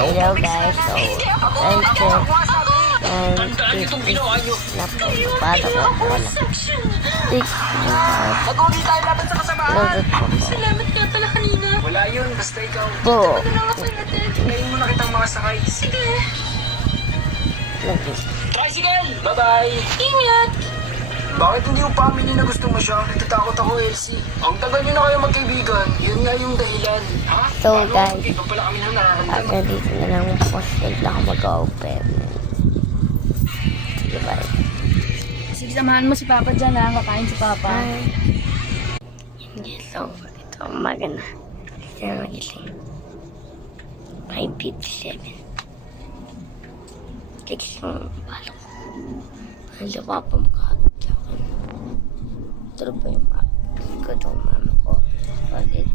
Hello guys, so welcome and Itong ginawa nyo. napapasok ako na 6 Nag-uwi tayo laban sa kasamaan. loaded po po. Salamat ka pala kanina. Wala yun, basta ikaw. Po, Ano lang ako natin? Ngayon mo na kitang makasakay. Sige. Tricycle! Bye-bye! Ingat. Bakit hindi mo pa aminin na gusto mo siya? Natatakot ako, Elsie. Ang tagal nyo na kayo magkaibigan. Yun nga yung dahilan. Ha? So, Ano? guys, Iba pala kami nang nararamdaman. hanggang dito na lang po. Wait lang ako mag-open. Sige, bye. Sige, samahan mo si Papa dyan ha. Kakain si Papa. Yes, so, ito umaga na. Kasi na magising. 5:57. 6 yung balo ko. Ano pa pa mukha sa akin. Ito ba yung mama ko? Bakit